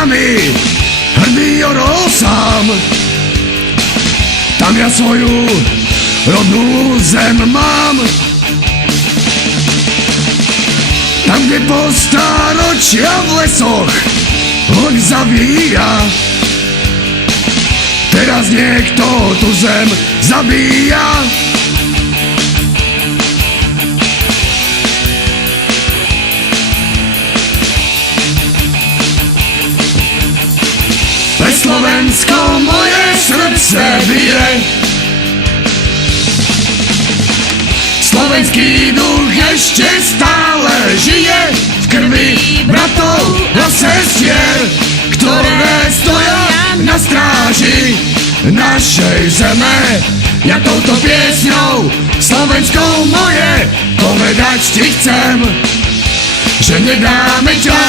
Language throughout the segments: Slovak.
Tatrami, hrdý orol sám. Tam ja svoju rodnú zem mám. Tam, kde po stáročia v lesoch vlk zavíja, teraz niekto tu zem zabíja. Pre Slovensko moje srdce bije, slovenský duch ešte stále žije v krvi bratov a sestier, ktoré stoja na stráži našej zeme. Ja touto piesňou slovenskou moje povedať ti chcem, že nedáme ťa.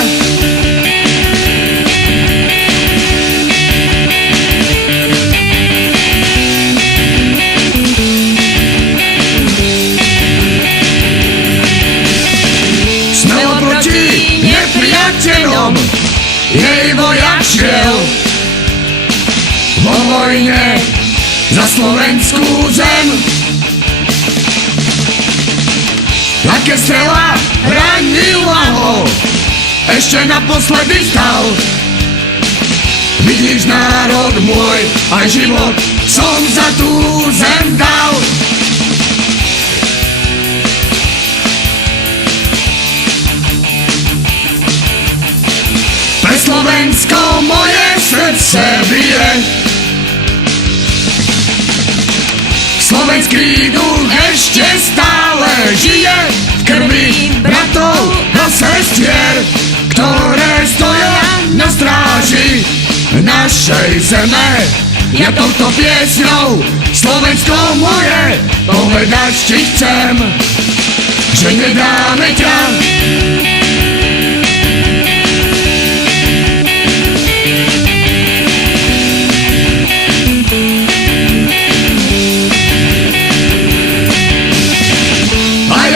Smelo proti nepriateľom jej vojak šiel vo vojne za slovenskú zem. Aké strela ranila ho, ešte naposledy stal. Vidíš, národ môj, aj život som za tú zem dal. Pre Slovensko moje srdce bije, slovenský duch ešte stále žije v krvi bratov a sestier, ktoré stoja na stráži našej zeme. Ja touto piesňou slovenskou moje povedať ti chcem, že nedáme ťa.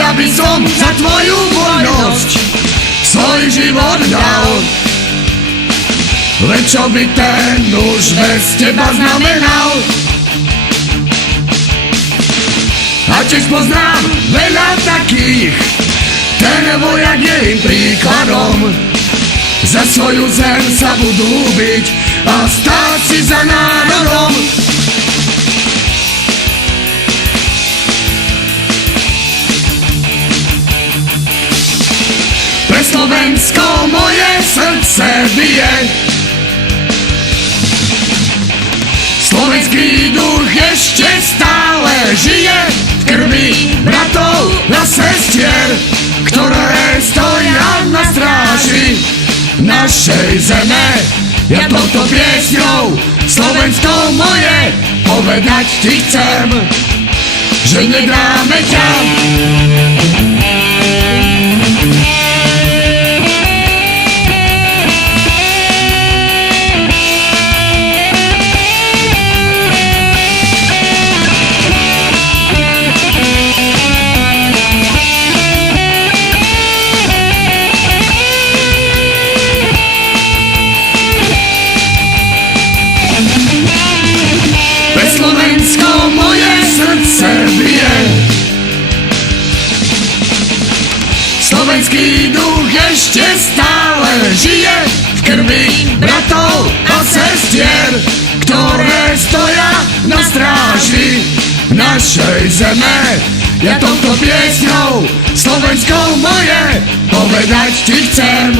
Aby som za tvoju voľnosť svoj život dal. Veď čo by ten už bez teba znamenal? A tiež poznám veľa takých, ten vojak je im príkladom. Za svoju zem sa budú biť a stáť si za národom. Pre Slovensko moje srdce bije, slovenský duch ešte stále žije v krvi bratov a sestier, ktoré stoja na stráži našej zeme. Ja touto piesňou slovenskou moje povedať ti chcem, že nedáme ťa. Slovensko moje srdce bije, slovenský duch ešte stále žije v krvi bratov a sestier, ktoré stoja na stráži našej zeme. Ja touto piesňou slovenskou moje povedať ti chcem,